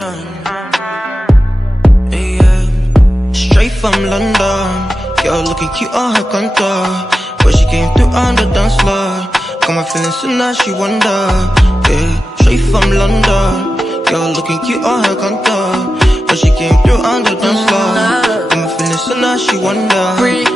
Yeah, straight from London. Girl looking cute on her contour, but she came through on the dance floor. Got my feelings so now she wonder. Yeah, straight from London. Girl looking cute on her contour, but she came through on the dance floor. Got my feelings so now she wonder. Pretty,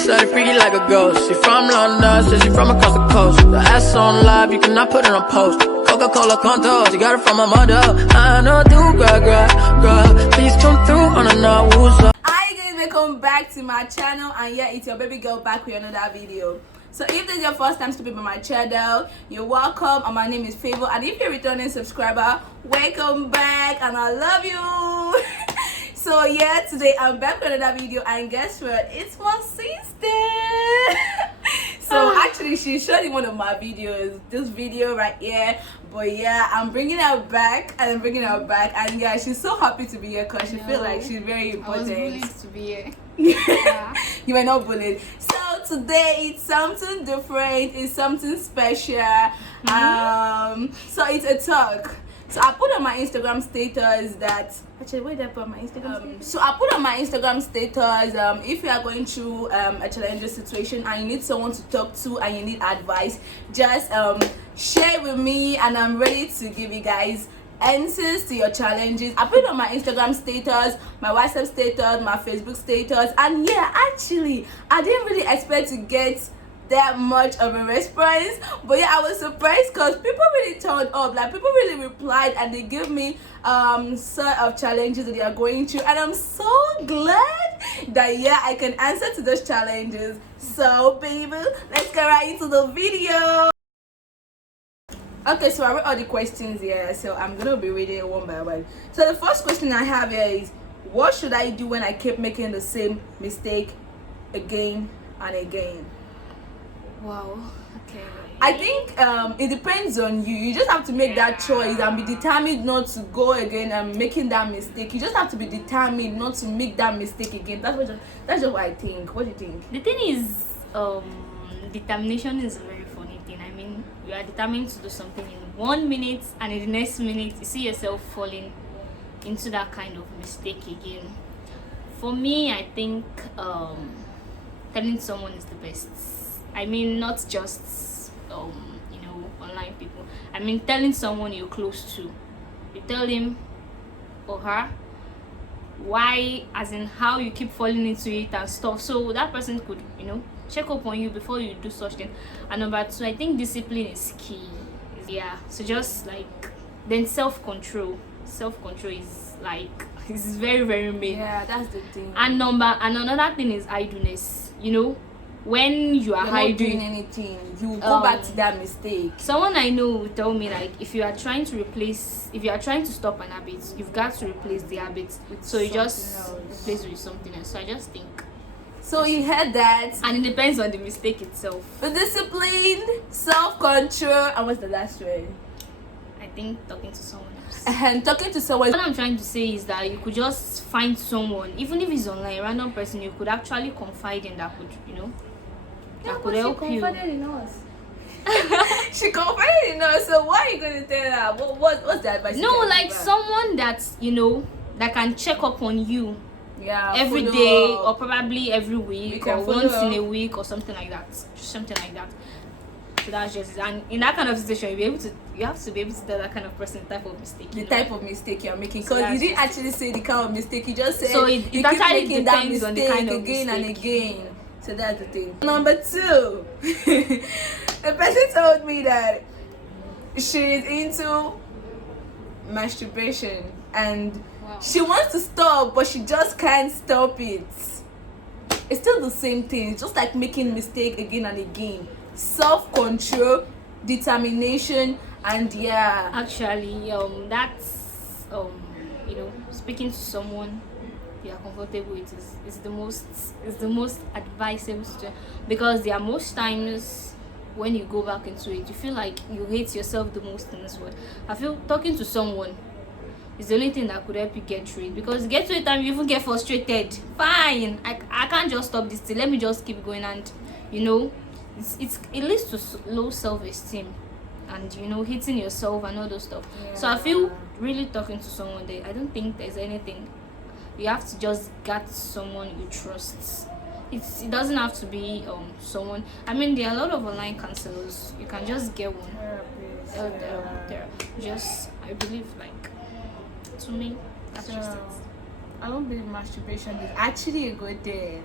slutty, freaky like a ghost. She from London, says she from across the coast. The ass on live, you cannot put it on post. Coca-Cola Conto, she got it from my mother. I know do gra. Please come through on a Nawusa. Hi guys, welcome back to my channel, and yeah, it's your baby girl back with another video. So if this is your first time stopping by my channel, you're welcome, and my name is Favor. And if you're a returning subscriber, welcome back, and I love you. So yeah, today I'm back with another video, and guess what? It's my sister. So actually, she showed in one of my videos, this video right here. But yeah, I'm bringing her back, and I'm bringing her back, and yeah, she's so happy to be here because she feels like she's very important. I was bullied to be here. Yeah. You were not bullied. So today it's something different, it's something special. So it's a talk. So I put on my Instagram status that actually, where did I put on my Instagram status? So I put on my Instagram status, if you are going through a challenging situation and you need someone to talk to and you need advice, just share with me, and I'm ready to give you guys answers to your challenges. I put it on my Instagram status, my WhatsApp status, my Facebook status, and yeah, actually I didn't really expect to get that much of a response, but yeah, I was surprised because people really turned up. Like, people really replied, and they give me sort of challenges that they are going through, and I'm so glad that yeah, I can answer to those challenges. So baby, let's get right into the video. Okay, so I read all the questions here, so I'm gonna be reading it one by one. So the first question I have here is, what should I do when I keep making the same mistake again and again? Wow. Okay. I think it depends on you. You just have to make that choice and be determined not to go again and making that mistake. You just have to be determined not to make that mistake again. That's just what I think. What do you think? The thing is, determination is a very funny thing. I mean, you are determined to do something in 1 minute, and in the next minute, you see yourself falling into that kind of mistake again. For me, I think telling someone is the best. I mean, not just online people. I mean, telling someone you're close to. You tell him or her why, as in how you keep falling into it and stuff, so that person could check up on you before you do such thing. And number two, I think discipline is key. Yeah, so just like, then self-control is like, it's very, very main. Yeah, that's the thing. And another thing is idleness. When you're not doing anything, you go back to that mistake. Someone I know will tell me, like, if you are trying to stop an habit, you've got to replace the habit. So you just replace it with something else. So I just think. So you heard that. And it depends on the mistake itself. The discipline, self-control, and what's the last word? I think talking to someone else. And talking to someone. What I'm trying to say is that you could just find someone, even if it's online, a random person you could actually confide in, that could, that could help you. She confided in us. She confided in us. So what are you going to tell her? What's the advice? No, like someone that's that can check up on you. Yeah, every day or probably every week or once in a week or something like that. Something like that. So that's just it. And in that kind of situation, you have to be able to tell that kind of person the type of mistake. The type of mistake you're making. Because you didn't actually say the kind of mistake, you just said so you keep making that mistake on the kind of again mistake. And again. So that's the thing. Number two, the person told me that she's into masturbation and she wants to stop, but she just can't stop it. It's still the same thing. It's just like making mistake again and again. Self-control, determination, and yeah. Actually, that's speaking to someone you are comfortable with is the most advisable to, because there are most times when you go back into it, you feel like you hate yourself the most in this world. I feel talking to someone is the only thing that could help you get through it, because get to a time you even get frustrated. Fine, I can't just stop this thing, let me just keep going. And it leads to low self-esteem and hating yourself and all those stuff. So I feel really talking to someone there, I don't think there's anything. You have to just get someone you trust. It doesn't have to be someone. I mean, there are a lot of online counselors. You can just get one. Just, I believe, like, to me, that's just it. I don't believe masturbation is actually a good thing.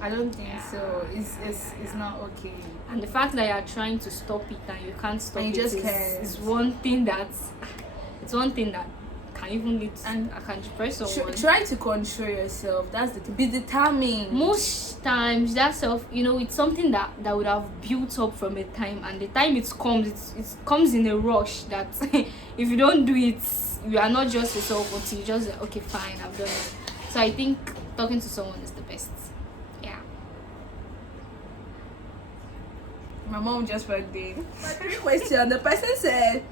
I don't think so. It's not okay. And the fact that you are trying to stop it and you can't stop And it you just is one thing that can even lead to, and I can depress someone. Try to control yourself. That's the thing. Be determined. Most times that self, it's something that would have built up from a time, and the time it comes in a rush that if you don't do it, you are not just yourself until you just like, okay, fine, I've done it. So I think talking to someone is the best. Yeah. My mom just went in. My three question. The person said,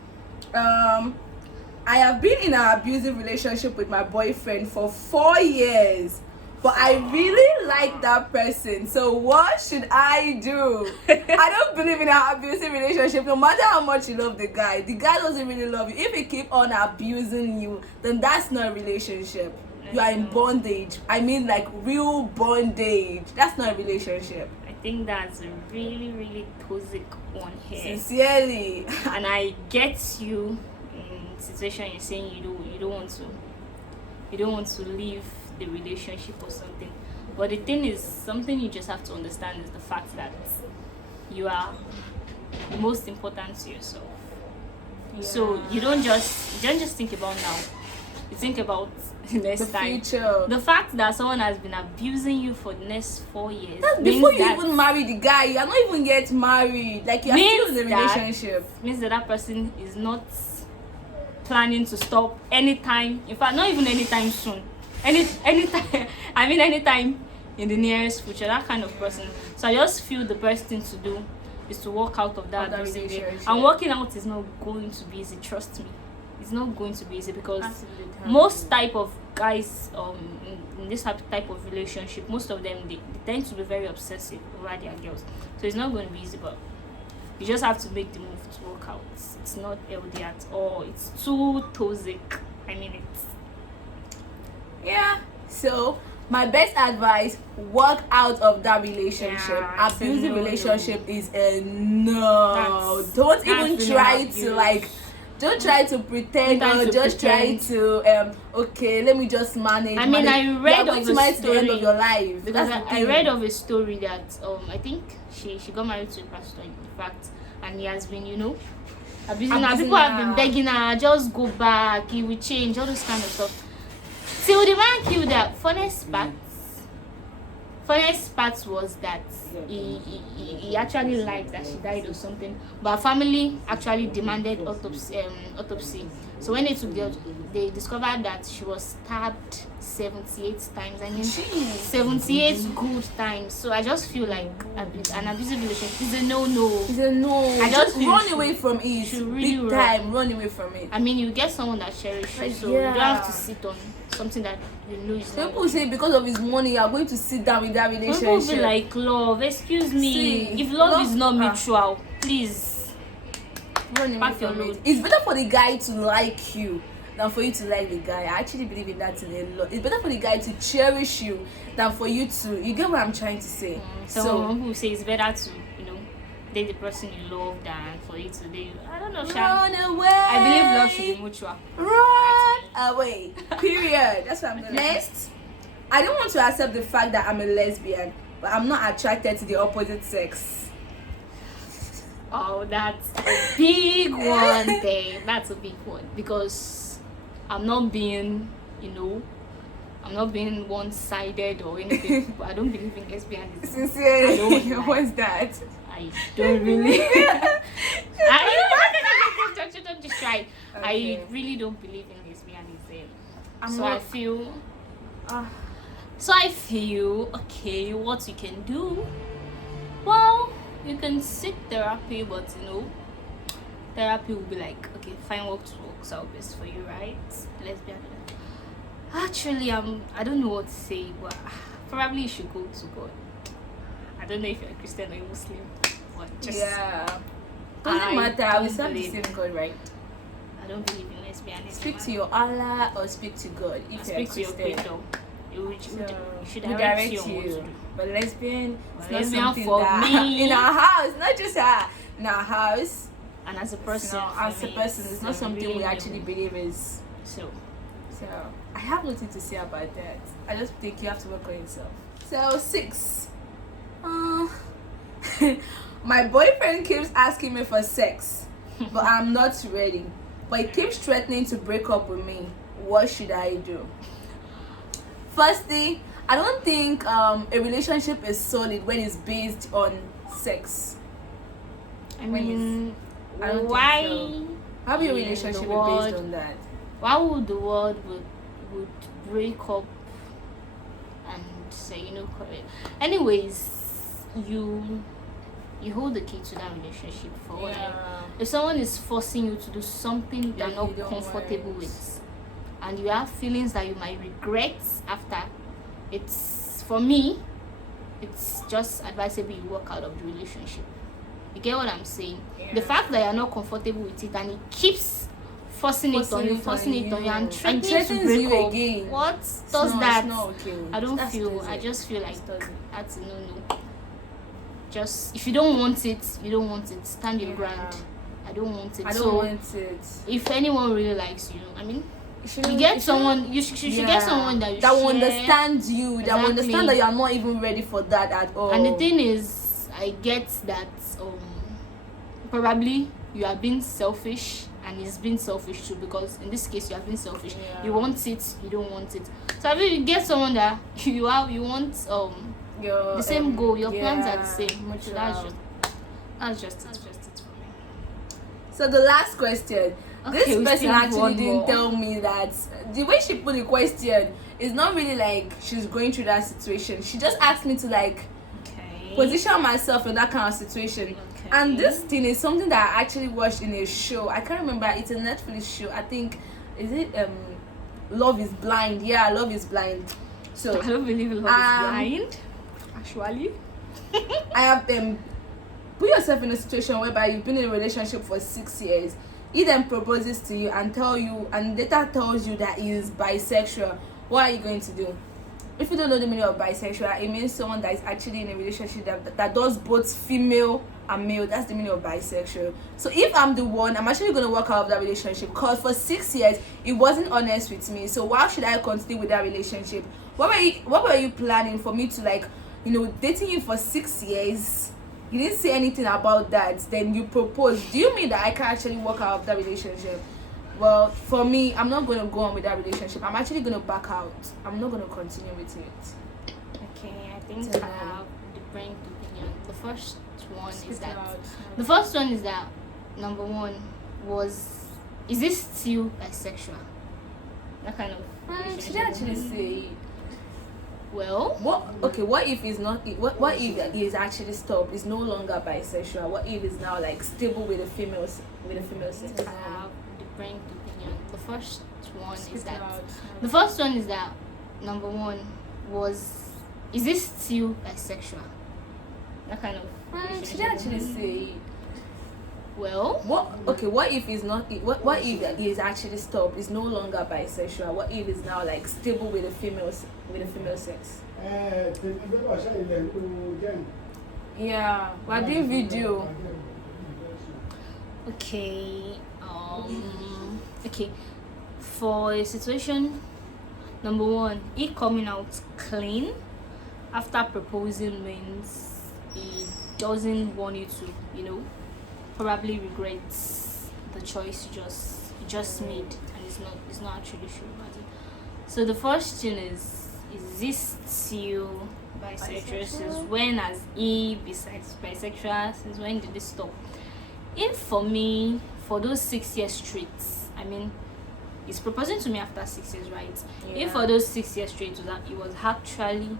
I have been in an abusive relationship with my boyfriend for 4 years, but I really like that person. So what should I do? I don't believe in an abusive relationship. No matter how much you love the guy doesn't really love you. If he keep on abusing you, then that's not a relationship. You are in bondage. I mean, like real bondage. That's not a relationship. I think that's a really, really toxic one here. Sincerely. And I get you in situation you're saying you don't want to leave the relationship or something. But the thing is, something you just have to understand is the fact that you are the most important to yourself. Yeah. So you don't just think about now. You think about the next time. Future. The fact that someone has been abusing you for the next 4 years. That's before you even marry the guy. You are not even yet married. Like you are still in the relationship. Means that person is not planning to stop anytime. In fact, not even anytime soon. Anytime. I mean, anytime in the nearest future. That kind of person. So I just feel the best thing to do is to walk out of that relationship. And walking out is not going to be easy. Trust me. It's not going to be easy because most type of guys in this type of relationship, most of them they tend to be very obsessive over their girls. So it's not going to be easy, but you just have to make the move to work out. It's not healthy at all. It's too toxic. I mean it. Yeah. So my best advice: work out of that relationship. Yeah, abusive relationship is a no. Don't even try to like. Don't try to pretend or just try to okay, let me just manage. I mean, I read of a story the end of your life because I read of a story that I think she got married to a pastor in fact, and he has been abusing her. People have been begging her, just go back, he will change, all this kind of stuff. Till the man killed her. Funniest part was that he actually liked that she died or something, but her family actually demanded autopsy. So when they took they discovered that she was stabbed 78 times. I mean, 78 good times. So I just feel like an abusive relationship is a no. It's a no. I just run away from it. Big time, run away from it. I mean, you get someone that cherishes you, so you don't have to sit on something that you know is not. People say because of his money you are going to sit down with that relationship. People be like, love, excuse me, if love is not mutual, please run away from it. It's better for the guy to like you than for you to like the guy. I actually believe in that in a lot. It's better for the guy to cherish you than for you to. You get what I'm trying to say? So who say it's better to date the person you love than for you to date. I don't know, Run away. I believe love should be mutual. Run away. Period. That's what I'm gonna. Next, I don't want to accept the fact that I'm a lesbian, but I'm not attracted to the opposite sex. Oh, that's a big one, babe. That's a big one because I'm not being, I'm not being one-sided or anything. But I don't believe in lesbianism. Sincerely, what's that? I don't really. Don't just try. Okay. I really don't believe in lesbianism. So I feel okay. What you can do? Well, you can seek therapy, but therapy will be like, okay, find what works out best for you, right? Lesbian. Actually, I don't know what to say, but probably you should go to God. I don't know if you're a Christian or a Muslim, but just doesn't matter. We serve the same God, right? I don't believe in lesbianism. Speak to your Allah or speak to God. If you're a Speak to your Christian. creator. It should we direct you on what to do. But lesbian, it's not lesbian something for that me. in our house, not just her, in our house. And as a person, As a person, it's not something really we actually believe is. So I have nothing to say about that. I just think you have to work on yourself. So 6. My boyfriend keeps asking me for sex, but I'm not ready. But he keeps threatening to break up with me. What should I do? Firstly, I don't think a relationship is solid when it's based on sex. I mean, I don't why? think so. How will your relationship be based on that? Why would the world would break up and say, correct? Anyways, you hold the key to that relationship for whatever. If someone is forcing you to do something you're not comfortable with, and you have feelings that you might regret after, for me, it's just advisable you walk out of the relationship. You get what I'm saying? The fact that you're not comfortable with it and it keeps forcing it on you and threatening to break you up again. What does that? It's not okay. I just feel like that's a no. Just if you don't want it, you don't want it. Stand your ground. I don't want it. I don't want it. If anyone really likes you, I mean, you get someone. You should get someone that will understand you. That will understand that you are not even ready for that at all. And the thing is, I get that probably you are being selfish, and he's being selfish too, because in this case you have been selfish. You want it, you don't want it. So I mean, you get someone that you want the same goal. Your plans are the same. So that's just it for me. So the last question. Okay, this person actually didn't more. tell me that the way she put the question is not really like she's going through that situation. She just asked me to position myself in that kind of situation. And this thing is something that I actually watched in a show. I can't remember. It's a Netflix show. I think, is it Love is Blind? Yeah, Love is Blind. So I don't believe Love is Blind. Actually, I have put yourself in a situation whereby you've been in a relationship for 6 years. He then proposes to you and later tells you that he is bisexual. What are you going to do? If you don't know the meaning of bisexual, it means someone that is actually in a relationship that does both female and male. That's the meaning of bisexual. So if I'm the one, I'm actually going to walk out of that relationship, because for 6 years he wasn't honest with me. So why should I continue with that relationship? What were you planning for me to dating you for 6 years? You didn't say anything about that. Then you proposed. Do you mean that I can actually walk out of that relationship? Well, for me, I'm not going to go on with that relationship. I'm actually going to back out. I'm not going to continue with it. Okay, I think I have different opinion. The first one is that number one is this still bisexual? That kind of should I actually say? Well, what if he's not? What if he is actually stopped? Is no longer bisexual? What if he's now stable with a female sex? I have different opinion. The first one is that number one is this still bisexual? That kind of should I actually say? Well, what if he's not? What if he is actually stopped? Is no longer bisexual? What if he's now stable with a female sex? Yeah, we're doing video. Okay. Okay. For a situation, number one, he coming out clean after proposing means he doesn't want you to, probably regrets the choice you just made, and it's not actually sure about it. So the first thing is this still bisexual? Since when has he besides bisexual? Since when did it stop? If for me, for those 6 years straight, I mean, he's proposing to me after 6 years, right? If for those 6 years straight he was actually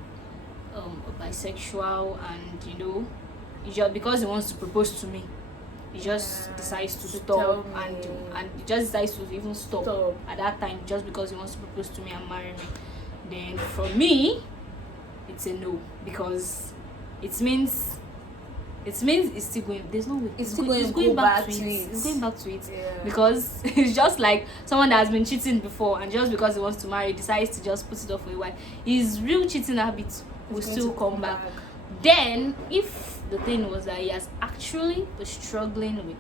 bisexual, and he just, because he wants to propose to me, he just decides to stop, and he just decides to even stop at that time just because he wants to propose to me and marry me, then for me it's a no, because it means it means it's still going. There's no way. It's still going to go back to it. It's going back to it. Yeah. Because it's just like someone that has been cheating before, and just because he wants to marry, decides to just put it off for a while. His real cheating habits will still come back. Then, if the thing was that he has actually been struggling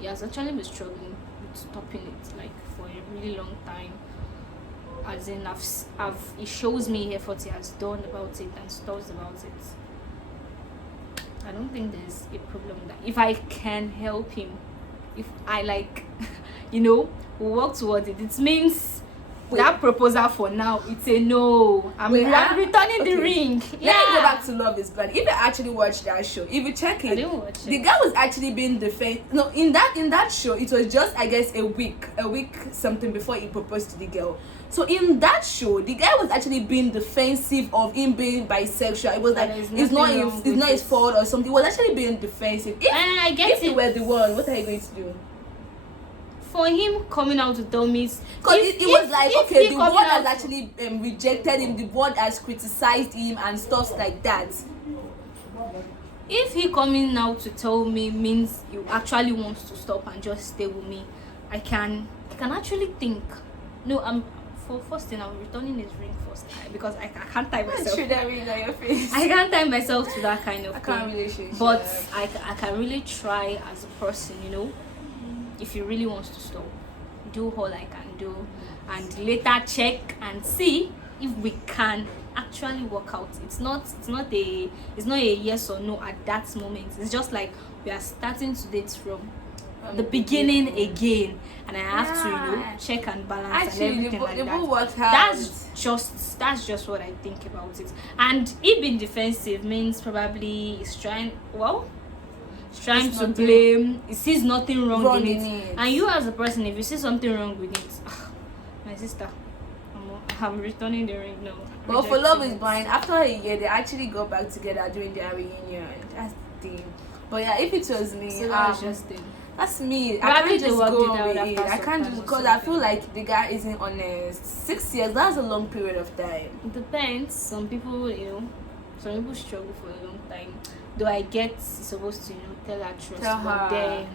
he has actually been struggling with stopping it, like for a really long time. As in, it shows me effort he has done about it and stuff about it. I don't think there's a problem that if I can help him, if I like, work towards it. It means that proposal for now, it's a no. I'm returning the ring. Let me go back to Love is Blind. If you actually watch that show, if you check it, I didn't watch it. The guy was actually being defensive. No, in that show, it was just, I guess, a week something before he proposed to the girl. So in that show, the guy was actually being defensive of him being bisexual. It was like it's not his fault or something. He was actually being defensive. If you were the one, what are you going to do? For him coming out to tell me, because it was like, okay, the board has actually rejected him, the board has criticized him and stuff like that. If he coming out to tell me means he actually wants to stop and just stay with me, I can actually think, no, for first thing, I'm returning his ring first, because I can't tie myself. Should that ring on your face? I can't tie myself to that kind of thing. But I can really try as a person, if he really wants to stop, do all I can do, and later check and see if we can actually work out. It's not a yes or no at that moment. It's just like we are starting to date from the beginning again, and I have to check and balance actually, and everything like that. That's just what I think about it. And he being defensive means probably he's trying to blame. He sees nothing wrong in it. And you as a person, if you see something wrong with it, my sister, I'm returning the ring now. But for Love is Blind, after a year, they actually go back together during their reunion. That's the thing. But yeah, if it was me, that's me. I can't just go with it. I can't just, because I feel like the guy isn't honest. 6 years, that's a long period of time. It depends. Some people struggle for a long time. Though I get you're supposed to tell her but then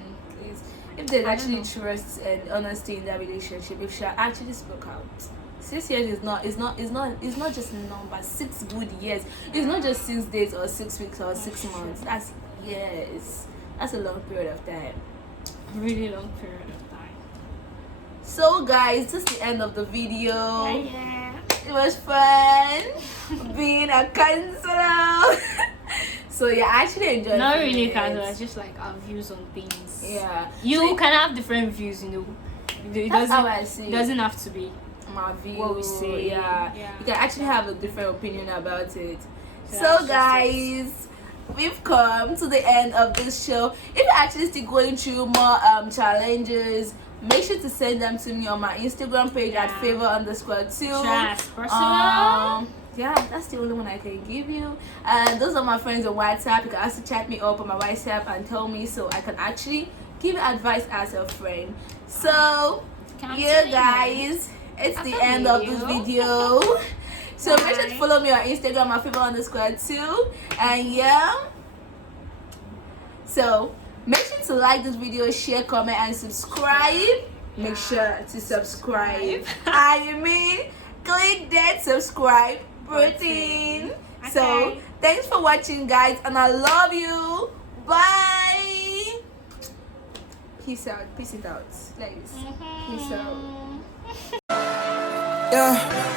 if there's actually trust and honesty in that relationship, if she actually spoke out, 6 years is not just a number. 6 good years. It's not just 6 days or 6 weeks or 6 months. That's years. That's a long period of time. Really long period of time. So guys, this is the end of the video. Yeah. It was fun being a counselor. So yeah, I actually enjoyed it. Not really counselor, it's just like our views on things. Yeah. You can have different views, That's how I see it. It doesn't have to be my view. What we say. Yeah. You can actually have a different opinion about it. So guys, we've come to the end of this show. If you're actually still going through more challenges, make sure to send them to me on my Instagram page at favor_2. Yeah, that's the only one I can give you. And those are my friends on WhatsApp. You can also chat me up on my WhatsApp and tell me, so I can actually give you advice as a friend. So yeah guys, it's the end of this video. So make sure to follow me on Instagram at favor_2. And yeah, so make sure to like this video, share, comment, and subscribe. Make sure to subscribe. Click that subscribe button. So thanks for watching guys, and I love you. Bye. Peace out. Peace it out. Like this. Peace out. Yeah.